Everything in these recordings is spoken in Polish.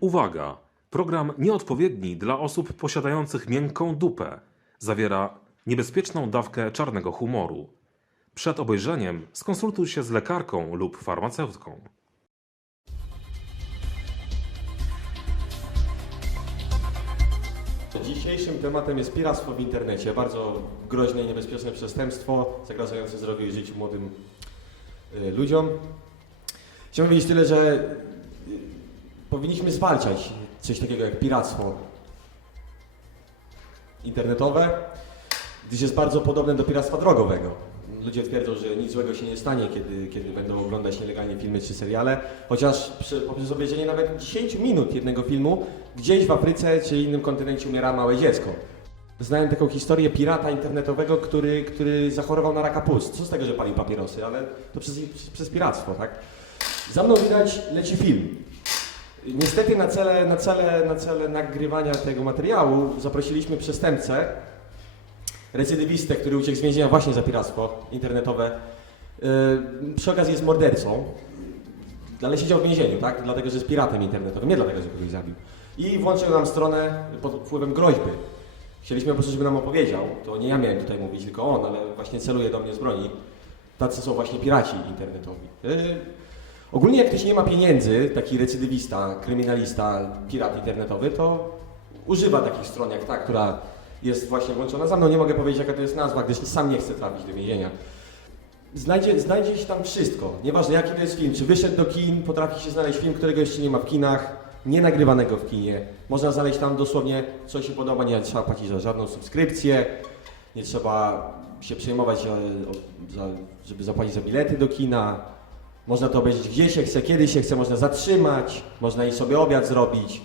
Uwaga! Program nieodpowiedni dla osób posiadających miękką dupę zawiera niebezpieczną dawkę czarnego humoru. Przed obejrzeniem skonsultuj się z lekarką lub farmaceutką. Dzisiejszym tematem jest piractwo w internecie. Bardzo groźne i niebezpieczne przestępstwo zagrażające zdrowiu i życiu młodym y, ludziom. Chciałbym powiedzieć tyle, że powinniśmy zwalczać coś takiego jak piractwo internetowe, gdyż jest bardzo podobne do piractwa drogowego. Ludzie twierdzą, że nic złego się nie stanie, kiedy, kiedy będą oglądać nielegalnie filmy czy seriale, chociaż przy, poprzez obejrzenie nawet 10 minut jednego filmu gdzieś w Afryce czy innym kontynencie umiera małe dziecko. Znałem taką historię pirata internetowego, który, który zachorował na raka płuc. Co z tego, że palił papierosy, ale to przez, przez piractwo, tak? Za mną widać leci film. Niestety na cele, na, cele, na cele nagrywania tego materiału zaprosiliśmy przestępcę, recydywistę, który uciekł z więzienia właśnie za piractwo internetowe. Yy, przy okazji jest mordercą, ale siedział w więzieniu, tak? Dlatego, że jest piratem internetowym, nie dlatego, że kogoś zabił. I włączył nam stronę pod wpływem groźby. Chcieliśmy po prostu, żeby nam opowiedział. To nie ja miałem tutaj mówić, tylko on, ale właśnie celuje do mnie z broni. Tacy są właśnie piraci internetowi. Yy, ogólnie jak ktoś nie ma pieniędzy, taki recydywista, kryminalista, pirat internetowy, to używa takich stron jak ta, która jest właśnie włączona za mną. Nie mogę powiedzieć, jaka to jest nazwa, gdyż sam nie chcę trafić do więzienia. Znajdzie, znajdzie się tam wszystko. Nieważne jaki to jest film, czy wyszedł do kin, potrafi się znaleźć film, którego jeszcze nie ma w kinach, nie nagrywanego w kinie. Można znaleźć tam dosłownie co się podoba, nie trzeba płacić za żadną subskrypcję, nie trzeba się przejmować, żeby zapłacić za bilety do kina. Można to obejrzeć gdzie się chce, kiedy się chce, można zatrzymać, można i sobie obiad zrobić,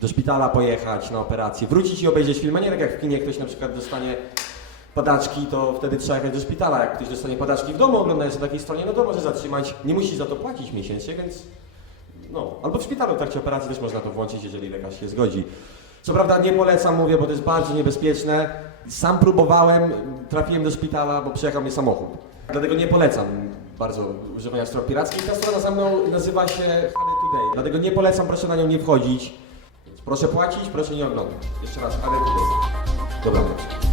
do szpitala pojechać na operację, wrócić i obejrzeć film, a nie tak jak w kinie ktoś na przykład dostanie padaczki, to wtedy trzeba jechać do szpitala. Jak ktoś dostanie padaczki w domu, oglądając na takiej stronie, no to może zatrzymać, nie musi za to płacić miesięcznie, więc no, albo w szpitalu w trakcie operacji też można to włączyć, jeżeli lekarz się zgodzi. Co prawda nie polecam, mówię, bo to jest bardzo niebezpieczne. Sam próbowałem, trafiłem do szpitala, bo przejechał mnie samochód. Dlatego nie polecam bardzo używania stron pirackich. Ta strona za mną nazywa się HD Today, dlatego nie polecam, proszę na nią nie wchodzić. Proszę płacić, proszę nie oglądać. Jeszcze raz, HD Today. Dobranoc.